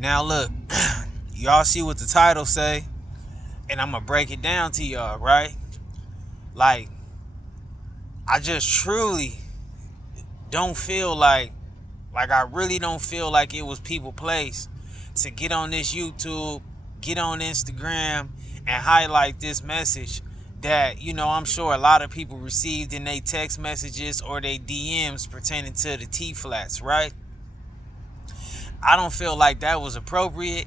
Now look, y'all see what the title say, and I'm gonna break it down to y'all, right? Like, I just truly don't feel like I really don't feel like it was people place to get on this YouTube, get on Instagram, and highlight this message that, I'm sure a lot of people received in their text messages or their DMs pertaining to the T-flats, right? I don't feel like that was appropriate.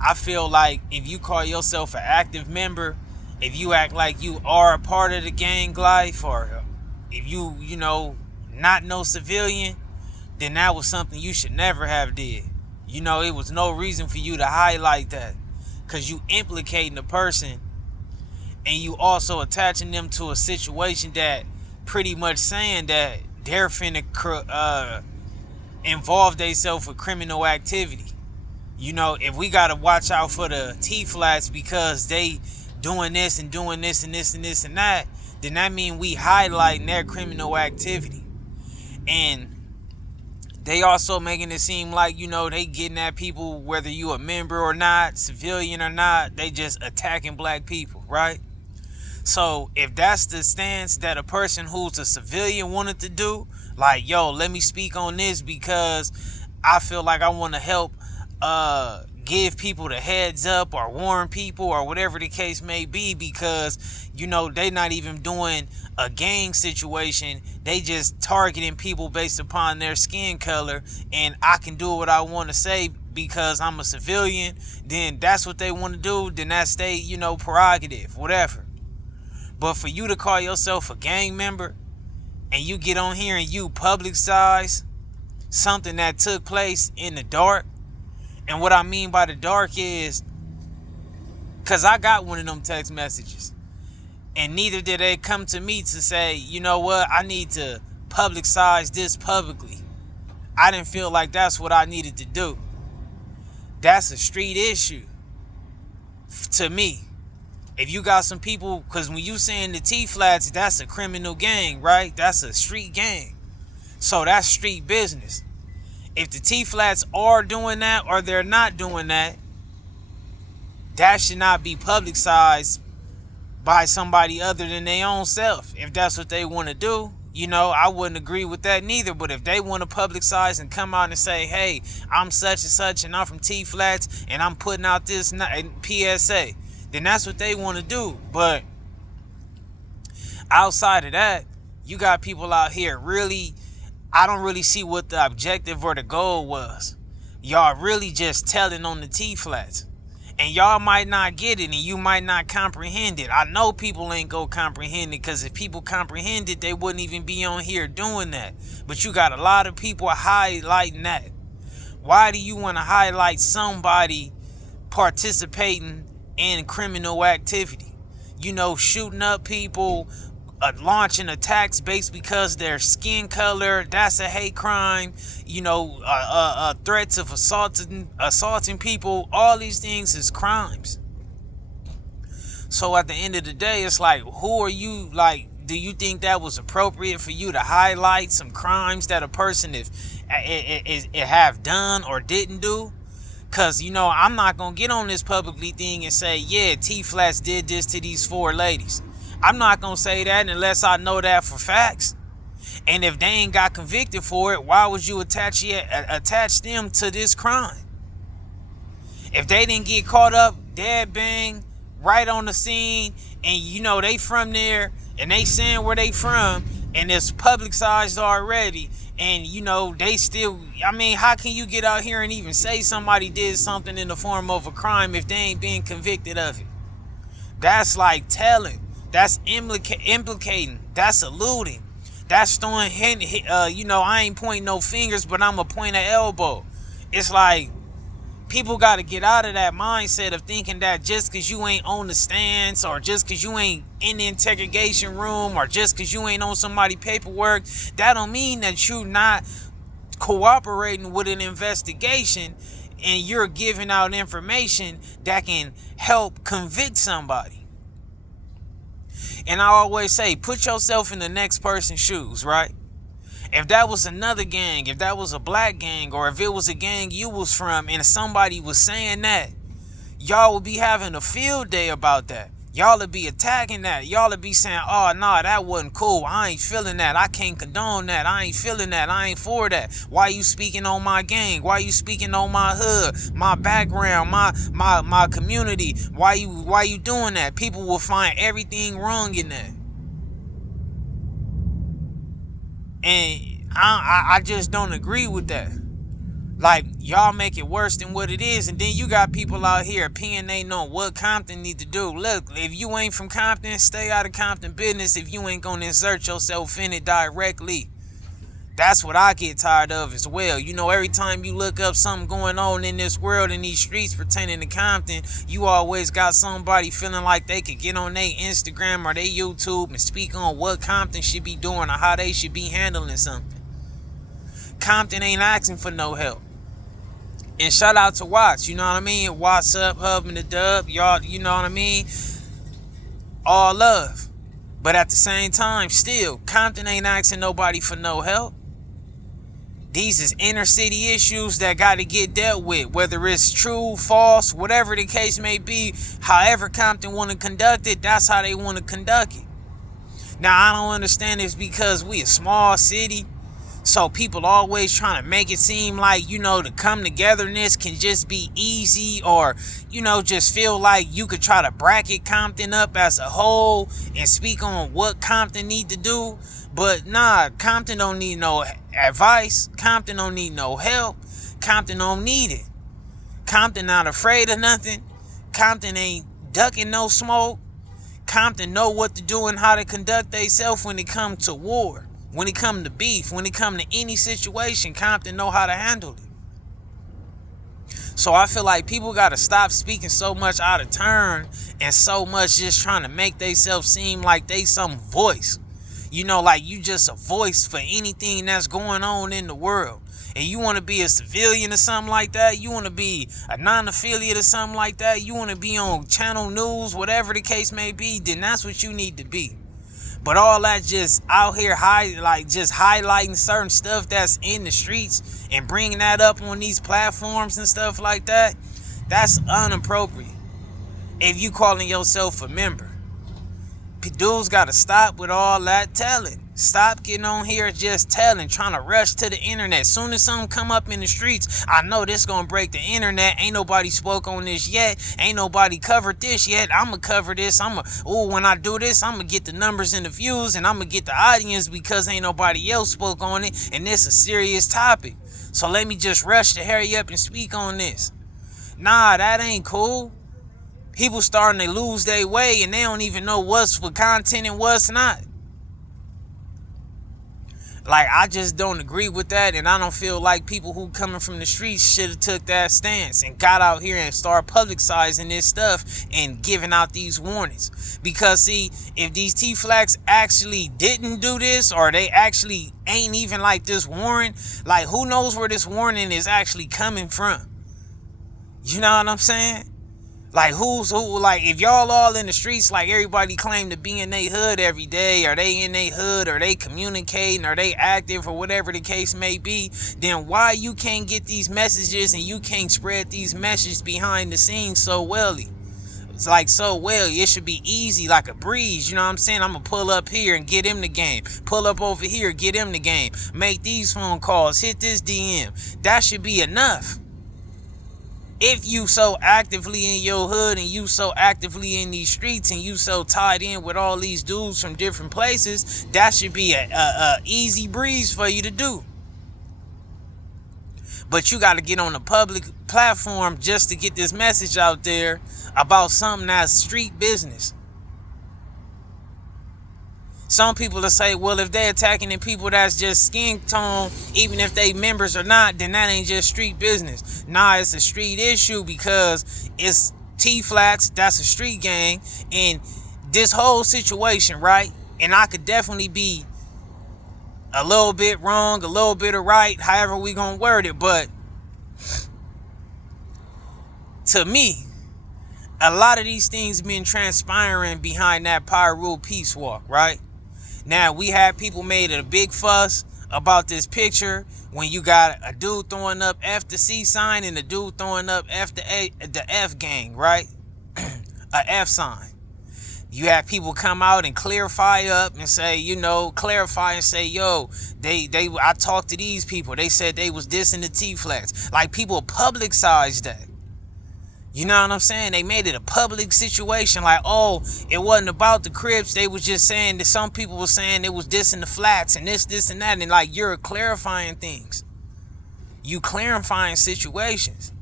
I feel like if you call yourself an active member, if you act like you are a part of the gang life, or if not no civilian, then that was something you should never have did. It was no reason for you to highlight that, because you implicating the person, and you also attaching them to a situation that pretty much saying that they're finna involve themselves with criminal activity. If we gotta watch out for the T-flats because they doing this and doing this and this and this and that, then that means we highlighting their criminal activity. And they also making it seem like, they getting at people whether you a member or not, civilian or not, they just attacking black people, right? So if that's the stance that a person who's a civilian wanted to do, like, yo, let me speak on this because I feel like I want to help give people the heads up or warn people or whatever the case may be, because they not even doing a gang situation, they just targeting people based upon their skin color, and I can do what I want to say because I'm a civilian, then that's what they want to do, then that's their prerogative, whatever. But for you to call yourself a gang member and you get on here and you publicize something that took place in the dark, and what I mean by the dark is, because I got one of them text messages, and neither did they come to me to say, you know what, I need to publicize this publicly. I didn't feel like that's what I needed to do. That's a street issue to me. If you got some people, because when you saying the T-flats, that's a criminal gang, right? That's a street gang. So that's street business. If the T-flats are doing that or they're not doing that, that should not be publicized by somebody other than their own self. If that's what they want to do, I wouldn't agree with that neither. But if they want to publicize and come out and say, hey, I'm such and such and I'm from T-flats and I'm putting out this PSA, then that's what they want to do. But outside of that, you got people out here really, I don't really see what the objective or the goal was. Y'all really just telling on the T-flats. And y'all might not get it and you might not comprehend it. I know people ain't go comprehend it, because if people comprehend it, they wouldn't even be on here doing that. But you got a lot of people highlighting that. Why do you want to highlight somebody participating in criminal activity? Shooting up people, launching attacks based because their skin color, that's a hate crime. Threats of assaulting people, all these things is crimes. So at the end of the day, it's like, who are you? Like, do you think that was appropriate for you to highlight some crimes that a person have done or didn't do? Because, I'm not going to get on this publicly thing and say, yeah, T-flats did this to these 4 ladies. I'm not going to say that unless I know that for facts. And if they ain't got convicted for it, why would you attach them to this crime? If they didn't get caught up, dead bang, right on the scene, and they from there, and they saying where they from, and it's publicized already, and they still, how can you get out here and even say somebody did something in the form of a crime if they ain't being convicted of it? That's like telling. That's implicating. That's alluding. That's throwing I ain't pointing no fingers, but I'm a point an elbow. It's like, people got to get out of that mindset of thinking that just because you ain't on the stands, or just because you ain't in the interrogation room, or just because you ain't on somebody's paperwork, that don't mean that you not cooperating with an investigation and you're giving out information that can help convict somebody. And I always say, put yourself in the next person's shoes, right? If that was another gang, if that was a black gang, or if it was a gang you was from and somebody was saying that, y'all would be having a field day about that. Y'all would be attacking that. Y'all would be saying, oh, nah, that wasn't cool. I ain't feeling that. I can't condone that. I ain't feeling that. I ain't for that. Why you speaking on my gang? Why you speaking on my hood, my background, my community? Why you doing that? People will find everything wrong in that. And I just don't agree with that. Like, y'all make it worse than what it is, and then you got people out here opinionating on what Compton need to do. Look, if you ain't from Compton, stay out of Compton business if you ain't gonna insert yourself in it directly. That's what I get tired of as well. You know, every time you look up something going on in this world, in these streets pertaining to Compton, you always got somebody feeling like they could get on their Instagram or their YouTube and speak on what Compton should be doing or how they should be handling something. Compton ain't asking for no help. And shout out to Watts, you know what I mean? What's up, Hub and the Dub, y'all, you know what I mean? All love. But at the same time, still, Compton ain't asking nobody for no help. These is inner city issues that got to get dealt with, whether it's true, false, whatever the case may be. However Compton want to conduct it, that's how they want to conduct it. Now, I don't understand this because we a small city. So people always trying to make it seem like, you know, the come togetherness can just be easy, or, you know, just feel like you could try to bracket Compton up as a whole and speak on what Compton need to do. But nah, Compton don't need no advice. Compton don't need no help. Compton don't need it. Compton not afraid of nothing. Compton ain't ducking no smoke. Compton know what to do and how to conduct themselves when it comes to war. When it come to beef, when it come to any situation, Compton know how to handle it. So I feel like people got to stop speaking so much out of turn and so much just trying to make themselves seem like they some voice. You know, like you just a voice for anything that's going on in the world. And you want to be a civilian or something like that, you want to be a non-affiliate or something like that, you want to be on channel news, whatever the case may be, then that's what you need to be. But all that just out here just highlighting certain stuff that's in the streets and bringing that up on these platforms and stuff like that, that's inappropriate. If you calling yourself a member, dudes got to stop with all that telling. Stop getting on here just telling, trying to rush to the internet. Soon as something come up in the streets, I know this gonna break the internet. Ain't nobody spoke on this yet. Ain't nobody covered this yet. I'ma cover this. When I do this, I'ma get the numbers and the views, and I'ma get the audience because ain't nobody else spoke on it, and this a serious topic. So let me just rush to hurry up and speak on this. Nah, that ain't cool. People starting to lose their way, and they don't even know what's for content and what's not. Like, I just don't agree with that, and I don't feel like people who coming from the streets should have took that stance and got out here and start publicizing this stuff and giving out these warnings. Because, see, if these T-Flags actually didn't do this, or they actually ain't even like this warning, like, who knows where this warning is actually coming from? You know what I'm saying? Like, like, if y'all all in the streets, like, everybody claim to be in their hood every day, or they in their hood, or they communicating, or they active, or whatever the case may be, then why you can't get these messages and you can't spread these messages behind the scenes so well? It's like so well, it should be easy, like a breeze, you know what I'm saying? I'm gonna pull up here and get him the game. Pull up over here, get him the game. Make these phone calls, hit this DM. That should be enough. If you so actively in your hood and you so actively in these streets and you so tied in with all these dudes from different places, that should be a easy breeze for you to do. But you got to get on a public platform just to get this message out there about something that's street business. Some people will say, well, if they attacking the people that's just skin tone, even if they members or not, then that ain't just street business. Nah, it's a street issue because it's T-Flats, that's a street gang, and this whole situation, right? And I could definitely be a little bit wrong, a little bit of right, however we gonna word it, but to me, a lot of these things been transpiring behind that Pyro Peace Walk, right? Now, we had people made a big fuss about this picture when you got a dude throwing up F the C sign and a dude throwing up the F gang, right? A F sign. You have people come out and clarify up and say, clarify and say, yo, I talked to these people. They said they was dissing the T-flats. Like, people publicize that. You know what I'm saying? They made it a public situation. Like, oh, it wasn't about the Crips. They was just saying that some people were saying it was dissing the flats and this, and that. And like, you're clarifying things. You clarifying situations.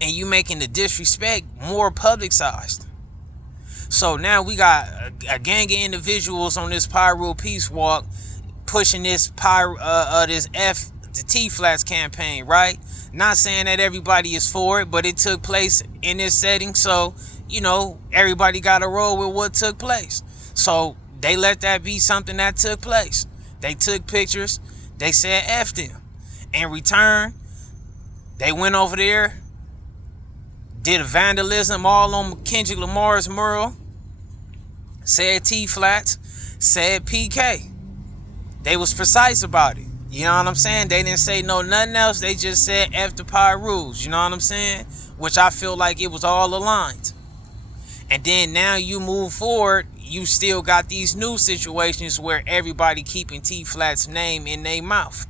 And you making the disrespect more publicized. So now we got a gang of individuals on this Pyro Peace Walk pushing this this F the T-flats campaign, right? Not saying that everybody is for it, but it took place in this setting. So, everybody got to roll with what took place. So they let that be something that took place. They took pictures. They said F them. In return, they went over there, did a vandalism all on Kendrick Lamar's mural, said T-flats, said PK. They was precise about it. You know what I'm saying? They didn't say nothing else. They just said F the Pie rules. You know what I'm saying? Which I feel like it was all aligned. And then now you move forward, you still got these new situations where everybody keeping T-Flat's name in their mouth.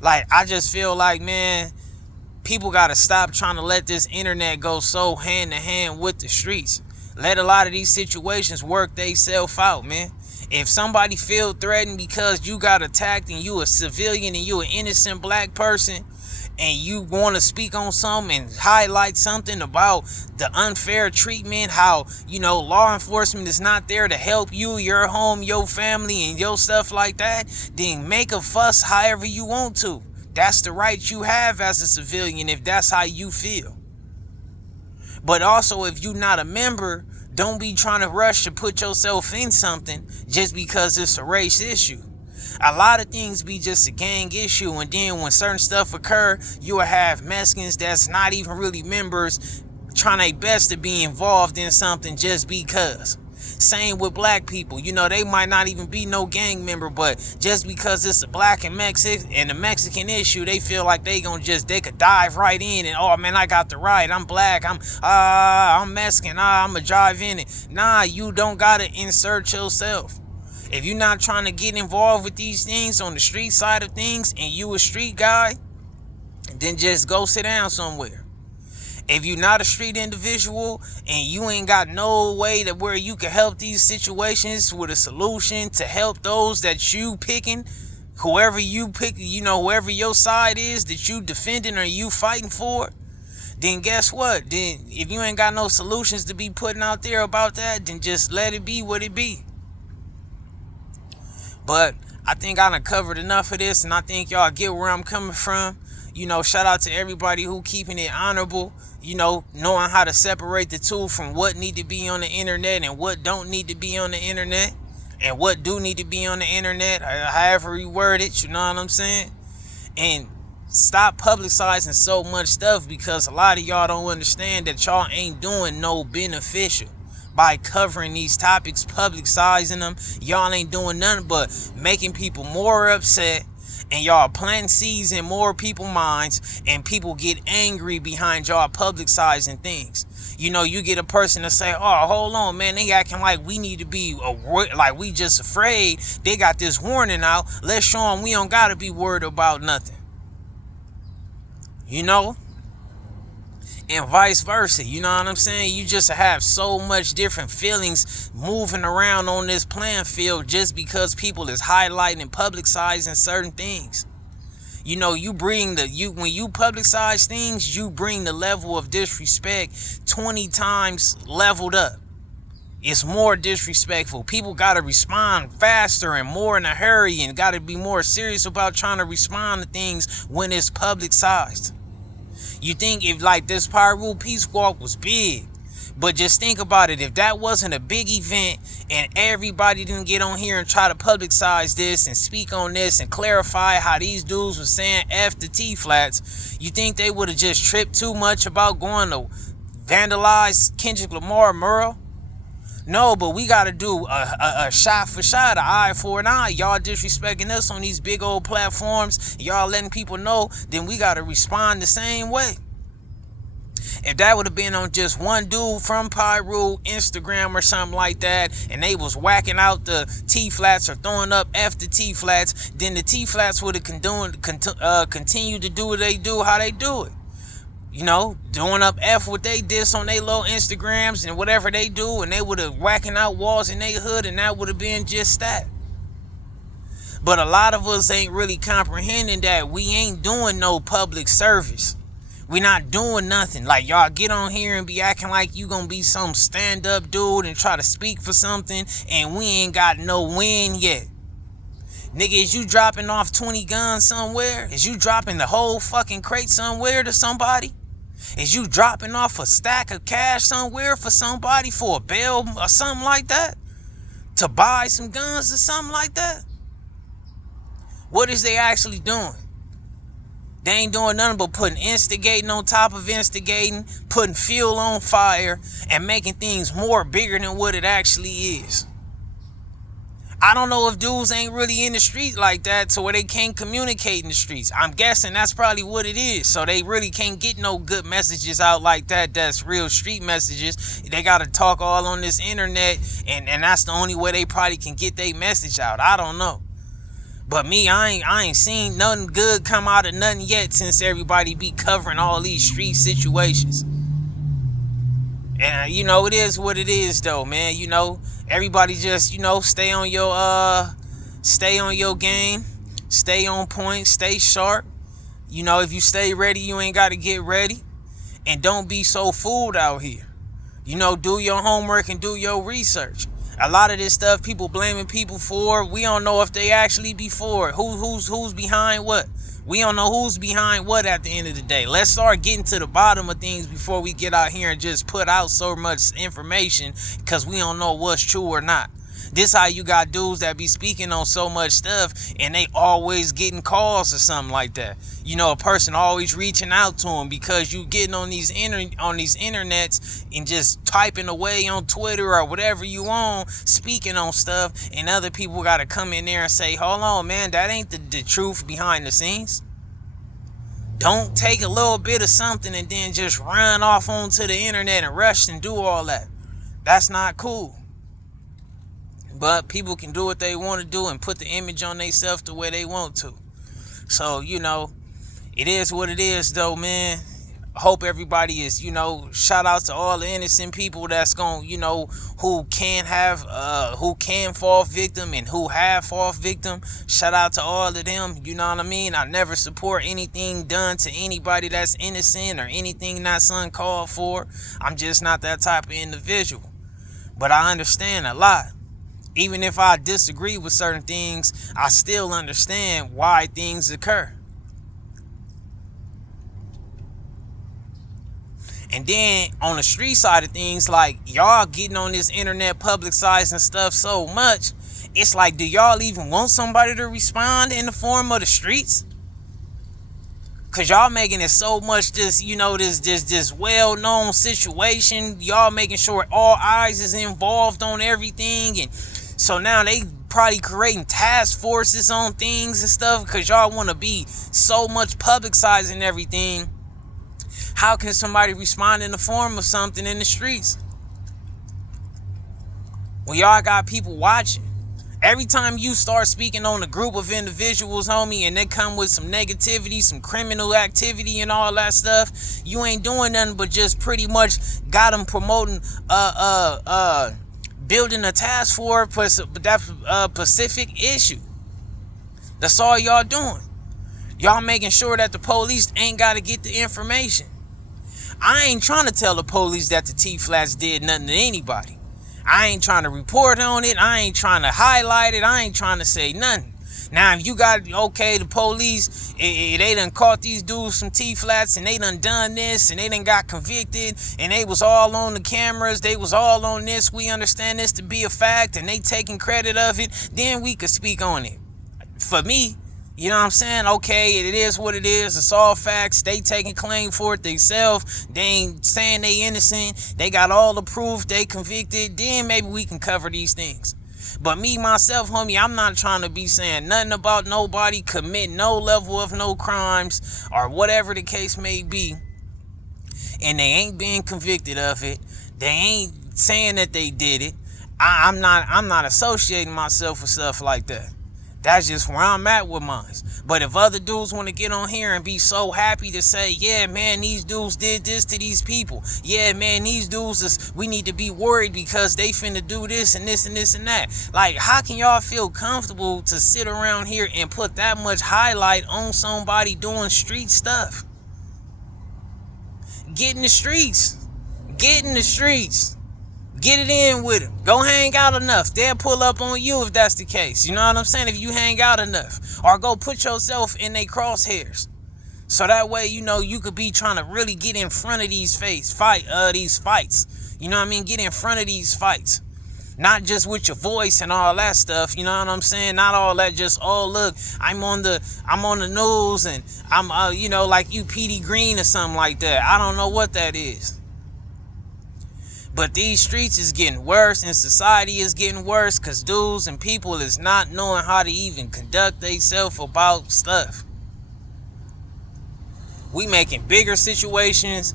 Like, I just feel like, man, people got to stop trying to let this internet go so hand to hand with the streets. Let a lot of these situations work themselves out, man. If somebody feel threatened because you got attacked and you a civilian and you an innocent black person and you want to speak on something and highlight something about the unfair treatment, how, law enforcement is not there to help you, your home, your family, and your stuff like that, then make a fuss however you want to. That's the right you have as a civilian if that's how you feel. But also, if you're not a member, don't be trying to rush to put yourself in something just because it's a race issue. A lot of things be just a gang issue, and then when certain stuff occur, you will have Mexicans that's not even really members trying their best to be involved in something just because. Same with black people. They might not even be no gang member, but just because it's a black and a Mexican issue, they feel like they could dive right in and, oh man, I got the right. I'm black. I'm Mexican. I'm gonna drive in it. Nah, you don't gotta insert yourself. If you're not trying to get involved with these things on the street side of things and you a street guy, then just go sit down somewhere. If you're not a street individual and you ain't got no way that where you can help these situations with a solution to help those that you picking, whoever you pick, whoever your side is that you defending or you fighting for, then guess what? Then if you ain't got no solutions to be putting out there about that, then just let it be what it be. But I think I done covered enough of this, and I think y'all get where I'm coming from. Shout out to everybody who keeping it honorable, knowing how to separate the two from what need to be on the internet and what don't need to be on the internet and what do need to be on the internet, however you word it, you know what I'm saying? And stop publicizing so much stuff, because a lot of y'all don't understand that y'all ain't doing no beneficial. By covering these topics, publicizing them, y'all ain't doing nothing but making people more upset, and y'all planting seeds in more people's minds, and people get angry behind y'all publicizing things. You get a person to say, oh, hold on, man, they acting like we need to be, like we just afraid. They got this warning out. Let's show them we don't got to be worried about nothing. And vice versa, you know what I'm saying? You just have so much different feelings moving around on this playing field just because people is highlighting and publicizing certain things. When you publicize things, you bring the level of disrespect 20 times leveled up. It's more disrespectful. People got to respond faster and more in a hurry, and got to be more serious about trying to respond to things when it's publicized. You think if like this Pyro Peace Walk was big, but just think about it. If that wasn't a big event and everybody didn't get on here and try to publicize this and speak on this and clarify how these dudes were saying F the T-flats, you think they would have just tripped too much about going to vandalize Kendrick Lamar mural? No, but we got to do a shot for shot, an eye for an eye. Y'all disrespecting us on these big old platforms. Y'all letting people know, then we got to respond the same way. If that would have been on just one dude from Pyru, Instagram or something like that, and they was whacking out the T-flats or throwing up F the T-flats, then the T-flats would have continued to do what they do, how they do it. You know, doing up F what they did on their little Instagrams and whatever they do, and they would have whacking out walls in their hood, and that would have been just that. But a lot of us ain't really comprehending that we ain't doing no public service. We not doing nothing. Like, y'all get on here and be acting like you gonna be some stand-up dude and try to speak for something, and we ain't got no win yet. Nigga, is you dropping off 20 guns somewhere? Is you dropping the whole fucking crate somewhere to somebody? Is you dropping off a stack of cash somewhere for somebody for a bail or something like that? To buy some guns or something like that? What is they actually doing? They ain't doing nothing but putting instigating on top of instigating, putting fuel on fire, and making things more bigger than what it actually is. I don't know if dudes ain't really in the street like that, so where they can't communicate in the streets. I'm guessing that's probably what it is. So they really can't get no good messages out like that. That's real street messages. They got to talk all on this internet, and that's the only way they probably can get their message out. I don't know. But me, I ain't seen nothing good come out of nothing yet since everybody be covering all these street situations. And, you know, it is what it is, though, man. You know, everybody just, you know, stay on your game, stay on point, stay sharp. You know, if you stay ready, you ain't got to get ready. And don't be so fooled out here. You know, do your homework and do your research. A lot of this stuff people blaming people for, we don't know if they actually be for it. Who's behind what? We don't know who's behind what at the end of the day. Let's start getting to the bottom of things before we get out here and just put out so much information because we don't know what's true or not. This how you got dudes that be speaking on so much stuff and they always getting calls or something like that. You know, a person always reaching out to them because you getting on these internets and just typing away on Twitter or whatever you on, speaking on stuff, and other people got to come in there and say, hold on, man, that ain't the truth behind the scenes. Don't take a little bit of something and then just run off onto the internet and rush and do all that. That's not cool. But people can do what they want to do and put the image on themselves the way they want to. So, you know, it is what it is, though, man. I hope everybody is, you know, shout out to all the innocent people that's going, you know, who can fall victim and who have fall victim. Shout out to all of them. You know what I mean? I never support anything done to anybody that's innocent or anything that's uncalled for. I'm just not that type of individual. But I understand a lot. Even if I disagree with certain things, I still understand why things occur. And then on the street side of things, like y'all getting on this internet publicizing stuff so much, it's like, do y'all even want somebody to respond in the form of the streets? Cause y'all making it so much this, you know, this well-known situation. Y'all making sure all eyes is involved on everything, and so now they probably creating task forces on things and stuff because y'all want to be so much publicizing everything. How can somebody respond in the form of something in the streets when y'all got people watching? Every time you start speaking on a group of individuals, homie, and they come with some negativity, some criminal activity and all that stuff, you ain't doing nothing but just pretty much got them promoting building a task force for that specific issue. That's all y'all doing. Y'all making sure that the police ain't got to get the information. I ain't trying to tell the police that the T-Flats did nothing to anybody. I ain't trying to report on it. I ain't trying to highlight it. I ain't trying to say nothing. Now, if you got, okay, the police, they done caught these dudes some T-Flats and they done this and they done got convicted and they was all on the cameras, they was all on this, we understand this to be a fact and they taking credit of it, then we could speak on it. For me, You know what I'm saying? Okay, it is what it is. It's all facts. They taking claim for it themselves. They ain't saying they innocent. They got all the proof. They convicted. Then maybe we can cover these things. But me, myself, homie, I'm not trying to be saying nothing about nobody commit no level of no crimes or whatever the case may be. And they ain't being convicted of it. They ain't saying that they did it. I'm not associating myself with stuff like that. That's just where I'm at with mine. But if other dudes want to get on here and be so happy to say, yeah, man, these dudes did this to these people. Yeah, man, these dudes, we need to be worried because they finna do this and this and this and that. Like, how can y'all feel comfortable to sit around here and put that much highlight on somebody doing street stuff? Get in the streets. Get in the streets. Get it in with them. Go hang out enough. They'll pull up on you if that's the case. You know what I'm saying? If you hang out enough. Or go put yourself in their crosshairs. So that way, you know, you could be trying to really get in front of these fights. You know what I mean? Get in front of these fights. Not just with your voice and all that stuff. You know what I'm saying? Not all that just, oh, look, I'm on the news and I'm, you know, like you Petey Green or something like that. I don't know what that is. But these streets is getting worse and society is getting worse because dudes and people is not knowing how to even conduct themselves about stuff. We making bigger situations,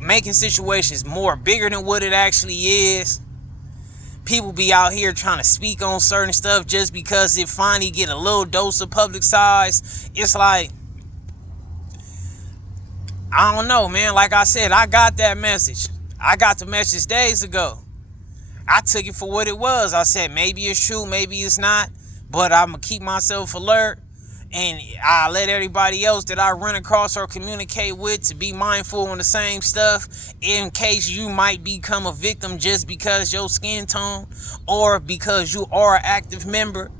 making situations more bigger than what it actually is. People be out here trying to speak on certain stuff just because it finally get a little dose of public size. It's like, I don't know, man. Like I said, I got that message. I got the message days ago. I took it for what it was. I said, maybe it's true, maybe it's not. But I'm going to keep myself alert. And I let everybody else that I run across or communicate with to be mindful on the same stuff. In case you might become a victim just because your skin tone. Or because you are an active member.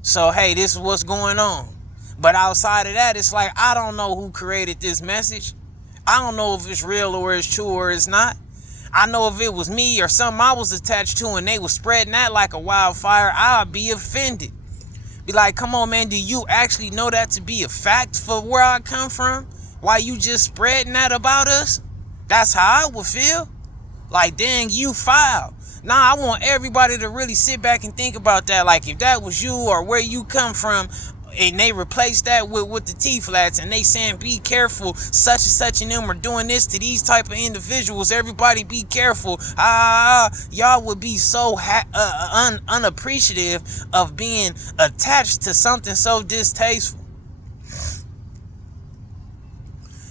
So, hey, this is what's going on. But outside of that, it's like, I don't know who created this message. I don't know if it's real or it's true or it's not. I know if it was me or something I was attached to and they was spreading that like a wildfire, I'd be offended. Be like, come on, man, do you actually know that to be a fact for where I come from? Why you just spreading that about us? That's how I would feel. Like, dang, you foul. Nah, I want everybody to really sit back and think about that. Like, if that was you or where you come from, and they replace that with the T-flats and they saying be careful, such and such and them are doing this to these type of individuals, everybody be careful. Y'all would be so unappreciative of being attached to something so distasteful.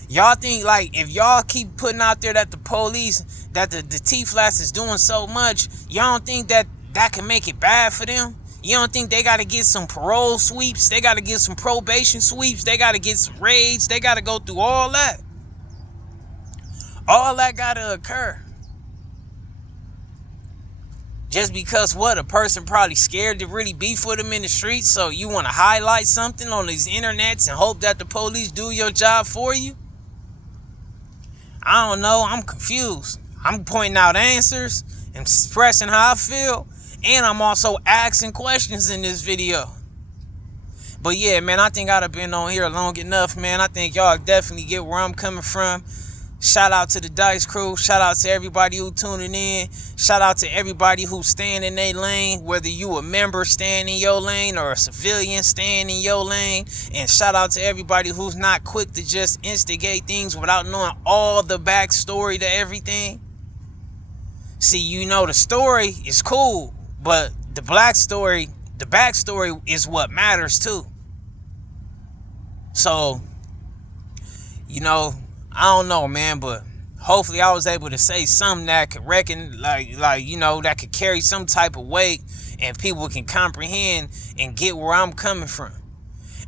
Y'all think, like, if y'all keep putting out there that the police, that the T-flats is doing so much, y'all don't think that can make it bad for them? You don't think they got to get some parole sweeps? They got to get some probation sweeps? They got to get some raids? They got to go through all that. All that got to occur. Just because what? A person probably scared to really beef with them in the streets, so you want to highlight something on these internets and hope that the police do your job for you? I don't know. I'm confused. I'm pointing out answers and expressing how I feel. And I'm also asking questions in this video. But yeah, man, I think I'd have been on here long enough, man. I think y'all definitely get where I'm coming from. Shout out to the Dice crew. Shout out to everybody who tuning in. Shout out to everybody who's staying in their lane. Whether you a member staying in your lane or a civilian staying in your lane. And shout out to everybody who's not quick to just instigate things without knowing all the backstory to everything. See, you know, the story is cool. But the backstory is what matters too. So, you know, I don't know, man, but hopefully I was able to say something that could that could carry some type of weight and people can comprehend and get where I'm coming from.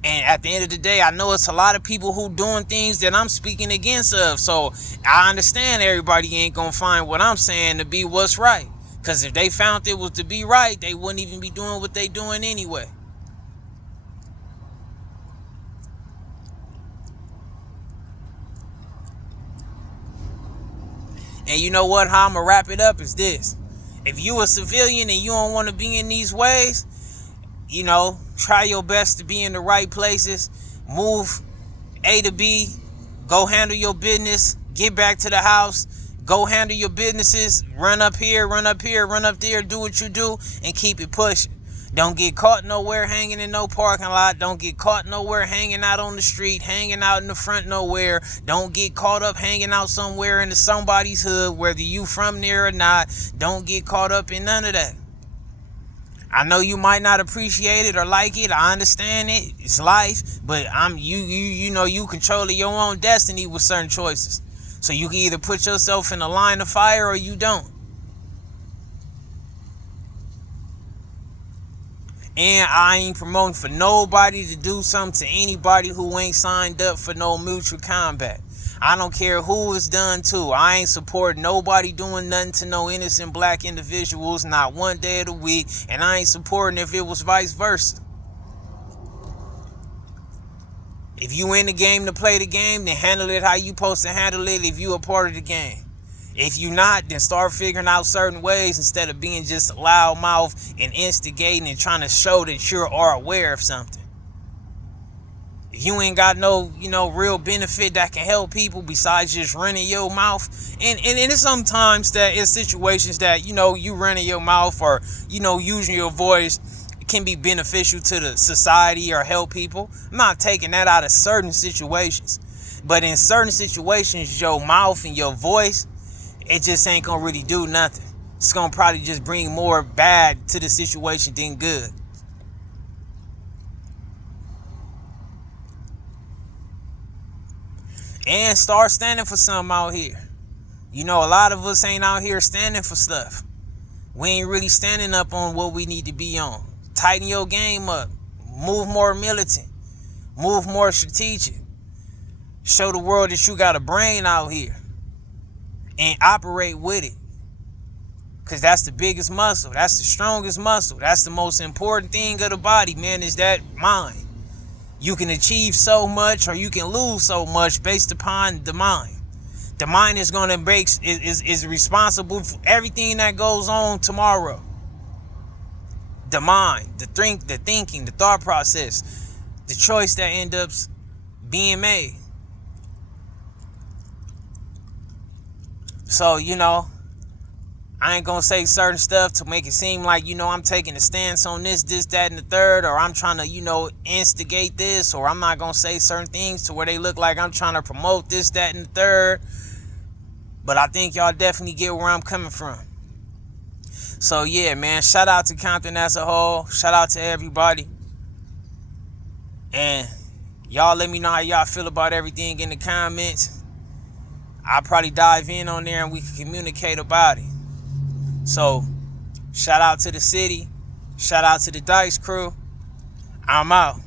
And at the end of the day, I know it's a lot of people who doing things that I'm speaking against of. So I understand everybody ain't gonna find what I'm saying to be what's right. Because if they found it was to be right, they wouldn't even be doing what they doing anyway. And you know what? How I'm going to wrap it up is this. If you a civilian and you don't want to be in these ways, you know, Try your best to be in the right places. Move A to B. Go handle your business. Get back to the house. Go handle your businesses. Run up here, run up here, run up there. Do what you do and keep it pushing. Don't get caught nowhere hanging in no parking lot. Don't get caught nowhere hanging out on the street, hanging out in the front nowhere. Don't get caught up hanging out somewhere into somebody's hood, whether you from there or not. Don't get caught up in none of that. I know you might not appreciate it or like it. I understand it. It's life. But you control your own destiny with certain choices. So you can either put yourself in a line of fire or you don't. And I ain't promoting for nobody to do something to anybody who ain't signed up for no mutual combat. I don't care who it's done to. I ain't supporting nobody doing nothing to no innocent black individuals, not one day of the week. And I ain't supporting if it was vice versa. If you in the game to play the game, then handle it how you supposed to handle it if you a part of the game. If you not, then start figuring out certain ways instead of being just a loud mouth and instigating and trying to show that you are aware of something. If you ain't got no, real benefit that can help people besides just running your mouth. And it's sometimes that in situations that, you running your mouth or, using your voice can be beneficial to the society or help people. I'm not taking that out of certain situations. But in certain situations, your mouth and your voice, it just ain't gonna really do nothing. It's gonna probably just bring more bad to the situation than good. And start standing for something out here. A lot of us ain't out here standing for stuff. We ain't really standing up on what we need to be on. Tighten your game up. Move more militant. Move more strategic. Show the world that you got a brain out here. And operate with it. Because that's the biggest muscle. That's the strongest muscle. That's the most important thing of the body, man, is that mind. You can achieve so much or you can lose so much based upon the mind. The mind is going to is responsible for everything that goes on tomorrow. The mind, the thinking, the thought process, the choice that ends up being made. So, I ain't gonna say certain stuff to make it seem like, I'm taking a stance on this, that, and the third, or I'm trying to, instigate this, or I'm not gonna say certain things to where they look like I'm trying to promote this, that, and the third. But I think y'all definitely get where I'm coming from. So yeah, man, shout out to Compton as a whole. Shout out to everybody. And y'all let me know how y'all feel about everything in the comments. I'll probably dive in on there and we can communicate about it. So, shout out to the city. Shout out to the Dice crew. I'm out.